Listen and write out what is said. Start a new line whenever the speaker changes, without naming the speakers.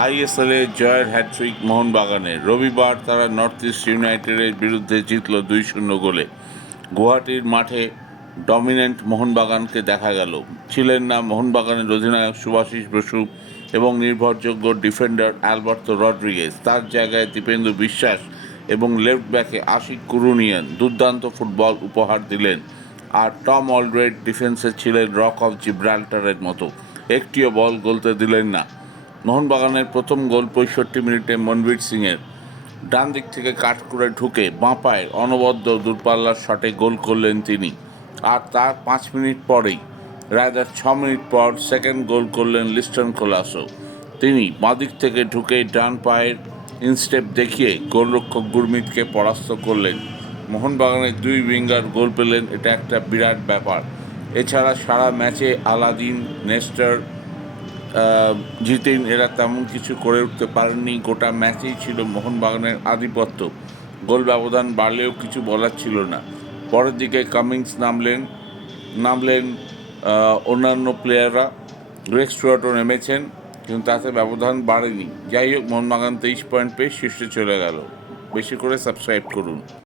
আইএসএলে জয়ের হ্যাট্রিক মোহনবাগানে রবিবার তারা নর্থ ইস্ট ইউনাইটেডের বিরুদ্ধে জিতল দুই শূন্য গোলে। গুয়াহাটির মাঠে ডমিনেন্ট মোহনবাগানকে দেখা গেল। ছিলেন না মোহনবাগানের অধিনায়ক সুভাষিস বসু এবং নির্ভরযোগ্য ডিফেন্ডার অ্যালবার্তো রড্রিগেজ। তার জায়গায় দীপেন্দু বিশ্বাস এবং লেফট ব্যাকে আশিক কুরুনিয়ান দুর্দান্ত ফুটবল উপহার দিলেন। আর টম অলরেড ডিফেন্সে ছিলেন রক অফ জিব্রাল্টারের মতো। একটিও বল গলতে দিলেন না। মোহনবাগানের প্রথম গোল পঁয়ষট্টি মিনিটে মনবীর সিংয়ের ডান দিক থেকে কাট করে ঢুকে বাঁ পায়ে অনবদ্য দূরপাল্লার শটে গোল করলেন তিনি। আর তার পাঁচ মিনিট পরেই, রায়দার ছ মিনিট পর সেকেন্ড গোল করলেন লিস্টন কোলাসো। তিনি বাঁদিক থেকে ঢুকে ডান পায়ের ইনস্টেপ দেখিয়ে গোলরক্ষক গুরমিতকে পরাস্ত করলেন। মোহনবাগানের দুই উইঙ্গার গোল পেলেন, এটা একটা বিরাট ব্যাপার। এছাড়া সারা ম্যাচে আলাদিন, নেস্টার জিতেন, এরা তেমন কিছু করে উঠতে পারেননি। গোটা ম্যাচেই ছিল মোহনবাগানের আধিপত্য। গোল ব্যবধান বাড়লেও কিছু বলার ছিল না। পরের দিকে কামিংস নামলেন নামলেন অন্যান্য প্লেয়াররা গ্রেক স্টুয়ার্টও নেমেছেন, কিন্তু তাতে ব্যবধান বাড়েনি। যাই হোক, মোহনবাগান তেইশ পয়েন্ট পেয়ে শীর্ষে চলে গেল। বেশি করে সাবস্ক্রাইব করুন।